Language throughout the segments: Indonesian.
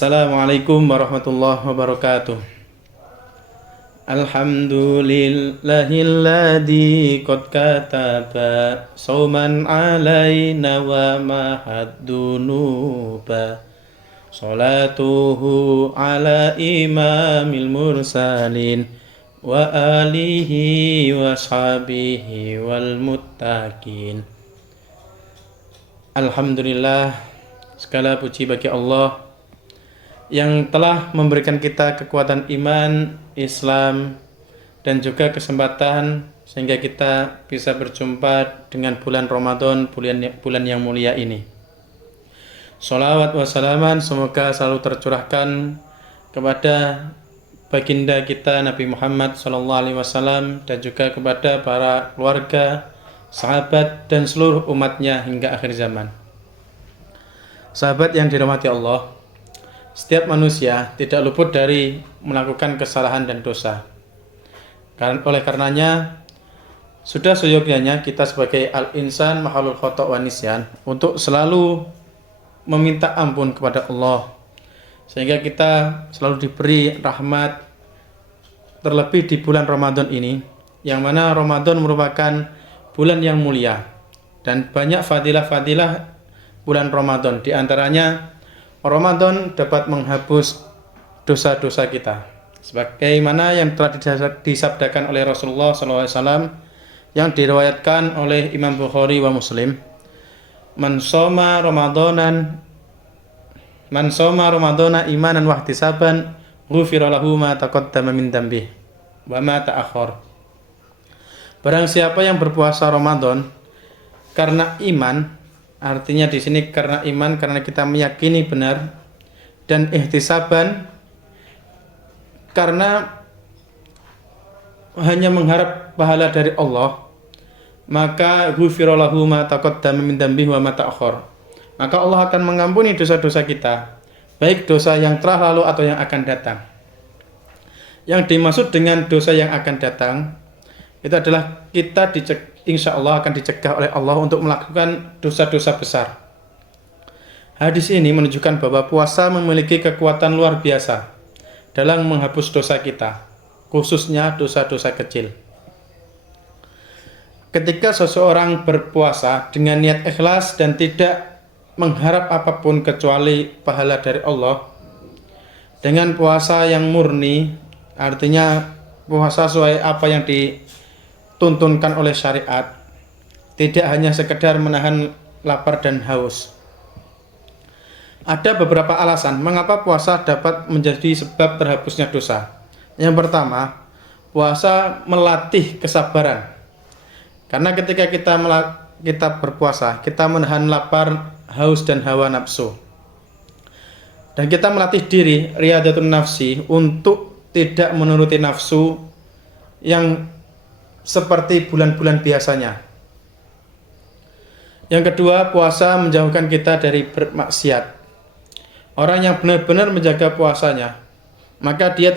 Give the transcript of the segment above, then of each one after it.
Assalamualaikum warahmatullahi wabarakatuh. Alhamdulillahilladzi qad kataba sauman alaina wa mahad dunuba. Salatuhu ala imamil mursalin wa alihi wa sahbihi wal muttaqin. Alhamdulillah, segala puji bagi Allah yang telah memberikan kita kekuatan iman, Islam, dan juga kesempatan sehingga kita bisa berjumpa dengan bulan Ramadan, bulan yang mulia ini. Sholawat wa salaman semoga selalu tercurahkan kepada baginda kita Nabi Muhammad SAW dan juga kepada para keluarga, sahabat, dan seluruh umatnya hingga akhir zaman. Sahabat yang dirahmati Allah, setiap manusia tidak luput dari melakukan kesalahan dan dosa. Oleh karenanya, sudah seyogyanya kita sebagai al-insan mahalul khata' wa nisyan untuk selalu meminta ampun kepada Allah, sehingga kita selalu diberi rahmat, terlebih di bulan Ramadan ini, yang mana Ramadan merupakan bulan yang mulia dan banyak fadilah-fadilah bulan Ramadan. Di antaranya Ramadan dapat menghapus dosa-dosa kita, sebagaimana yang telah disabdakan oleh Rasulullah SAW yang diriwayatkan oleh Imam Bukhari wa Muslim. Man shoma Ramadana imanan wa ihtisaban ghufira lahu ma taqaddama min dhanbihi wa ma ta'akhkhar. Barang siapa yang berpuasa Ramadan karena iman, artinya di sini karena iman, karena kita meyakini benar, dan ihtisaban karena hanya mengharap pahala dari Allah, maka ghufira lahu ma taqaddama min dhanbihi wa ma ta'akhkhar. Maka Allah akan mengampuni dosa-dosa kita, baik dosa yang telah lalu atau yang akan datang. Yang dimaksud dengan dosa yang akan datang itu adalah kita insya Allah akan dicegah oleh Allah untuk melakukan dosa-dosa besar. Hadis ini menunjukkan bahwa puasa memiliki kekuatan luar biasa dalam menghapus dosa kita, khususnya dosa-dosa kecil. Ketika seseorang berpuasa dengan niat ikhlas dan tidak mengharap apapun kecuali pahala dari Allah, dengan puasa yang murni, artinya puasa sesuai apa yang tuntunkan oleh syariat, tidak hanya sekedar menahan lapar dan haus. Ada beberapa alasan mengapa puasa dapat menjadi sebab terhapusnya dosa. Yang pertama, puasa melatih kesabaran. Karena ketika kita berpuasa, kita menahan lapar, haus, dan hawa nafsu. Dan kita melatih diri, riyadatun nafsi, untuk tidak menuruti nafsu yang seperti bulan-bulan biasanya. Yang kedua, puasa menjauhkan kita dari bermaksiat. Orang yang benar-benar menjaga puasanya, maka dia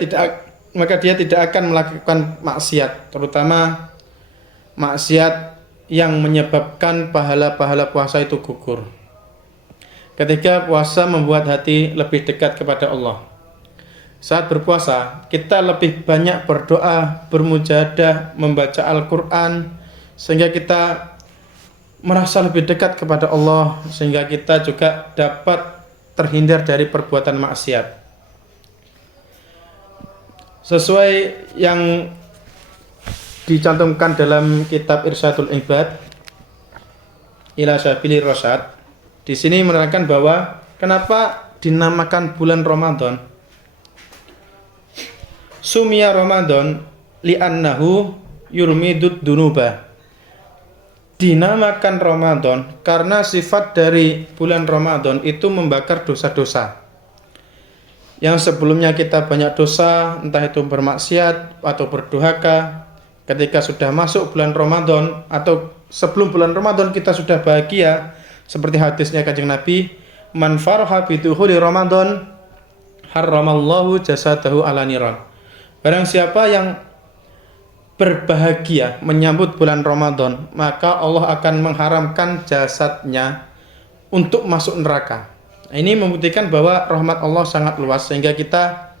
tidak akan melakukan maksiat, terutama maksiat yang menyebabkan pahala-pahala puasa itu gugur. Ketika puasa membuat hati lebih dekat kepada Allah. Saat berpuasa, kita lebih banyak berdoa, bermujahadah, membaca Al-Quran, sehingga kita merasa lebih dekat kepada Allah, sehingga kita juga dapat terhindar dari perbuatan maksiat. Sesuai yang dicantumkan dalam kitab Irsyadul Ibad ila Sabilir Rasyad, di sini menerangkan bahwa kenapa dinamakan bulan Ramadan. Sumia Ramadan li'annahu yurmidud dunuba. Dinamakan Ramadan karena sifat dari bulan Ramadan itu membakar dosa-dosa. Yang sebelumnya kita banyak dosa, entah itu bermaksiat atau berdurhaka, ketika sudah masuk bulan Ramadan atau sebelum bulan Ramadan kita sudah bahagia, seperti hadisnya Kanjeng Nabi, man farha bi dukhuli Ramadan harramallahu jasadahu ala niran. Barang siapa yang berbahagia menyambut bulan Ramadan, maka Allah akan mengharamkan jasadnya untuk masuk neraka. Ini membuktikan bahwa rahmat Allah sangat luas sehingga kita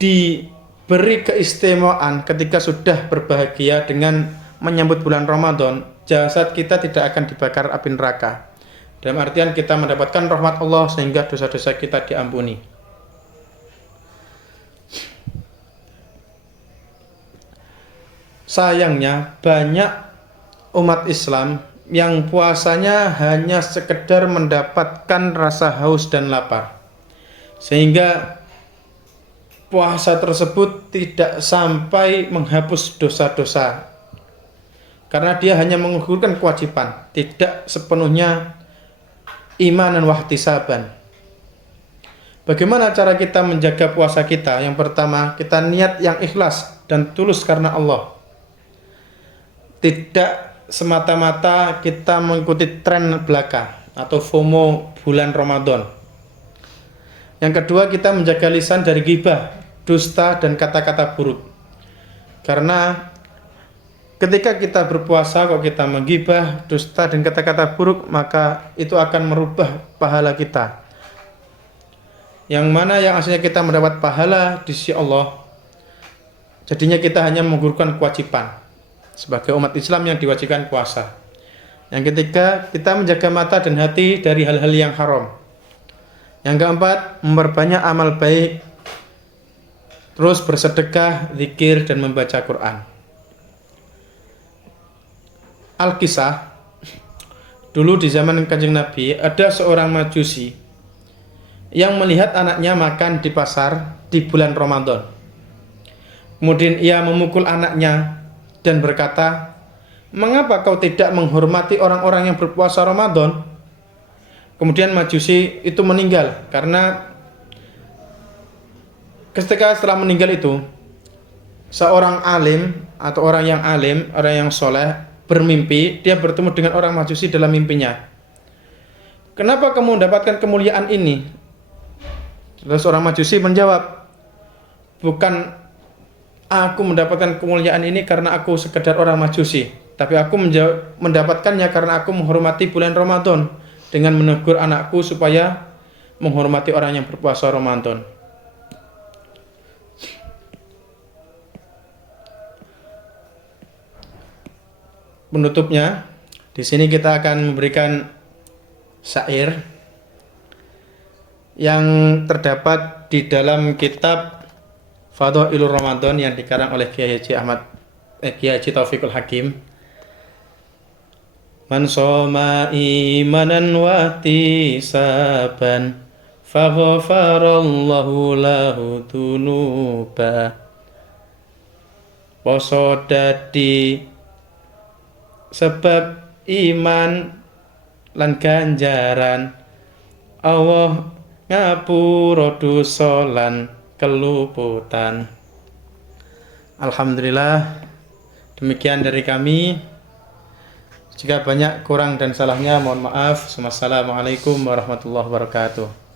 diberi keistimewaan ketika sudah berbahagia dengan menyambut bulan Ramadan. Jasad kita tidak akan dibakar api neraka. Dalam artian kita mendapatkan rahmat Allah sehingga dosa-dosa kita diampuni. Sayangnya banyak umat Islam yang puasanya hanya sekedar mendapatkan rasa haus dan lapar, sehingga puasa tersebut tidak sampai menghapus dosa-dosa, karena dia hanya menggugurkan kewajiban, tidak sepenuhnya iman dan wahtisaban. Bagaimana cara kita menjaga puasa kita? Yang pertama, kita niat yang ikhlas dan tulus karena Allah. Tidak semata-mata kita mengikuti tren belaka atau FOMO bulan Ramadan. Yang kedua, kita menjaga lisan dari ghibah, dusta dan kata-kata buruk. Karena ketika kita berpuasa kok kita menggibah, dusta dan kata-kata buruk, maka itu akan merubah pahala kita. Yang mana yang aslinya kita mendapat pahala di sisi Allah, jadinya kita hanya menggugurkan kewajiban sebagai umat Islam yang diwajibkan puasa. Yang ketiga, kita menjaga mata dan hati dari hal-hal yang haram. Yang keempat, memperbanyak amal baik, terus bersedekah, zikir, dan membaca Quran. Al-Kisah, dulu di zaman Kanjeng Nabi, ada seorang Majusi yang melihat anaknya makan di pasar di bulan Ramadan. Kemudian ia memukul anaknya dan berkata, "Mengapa kau tidak menghormati orang-orang yang berpuasa Ramadan?" Kemudian Majusi itu meninggal karena ketika setelah meninggal itu, seorang alim atau orang yang alim, orang yang soleh bermimpi, dia bertemu dengan orang Majusi dalam mimpinya. "Kenapa kamu mendapatkan kemuliaan ini?" Terus orang Majusi menjawab, "Bukan aku mendapatkan kemuliaan ini karena aku sekedar orang Majusi, tapi aku mendapatkannya karena aku menghormati bulan Ramadan dengan menegur anakku supaya menghormati orang yang berpuasa Ramadan." Penutupnya, di sini kita akan memberikan syair yang terdapat di dalam kitab Fadhailur Ramadan yang dikarang oleh Kiai Haji Taufiqul Hakim. "Man shoma imanan wa ihtisaban faghfarallahu lahu dzunuba." Poso dadi sebab iman lan ganjaran, Allah ngapura dosa lan keluputan. Alhamdulillah, demikian dari kami. Jika banyak kurang dan salahnya mohon maaf. Wassalamualaikum warahmatullahi wabarakatuh.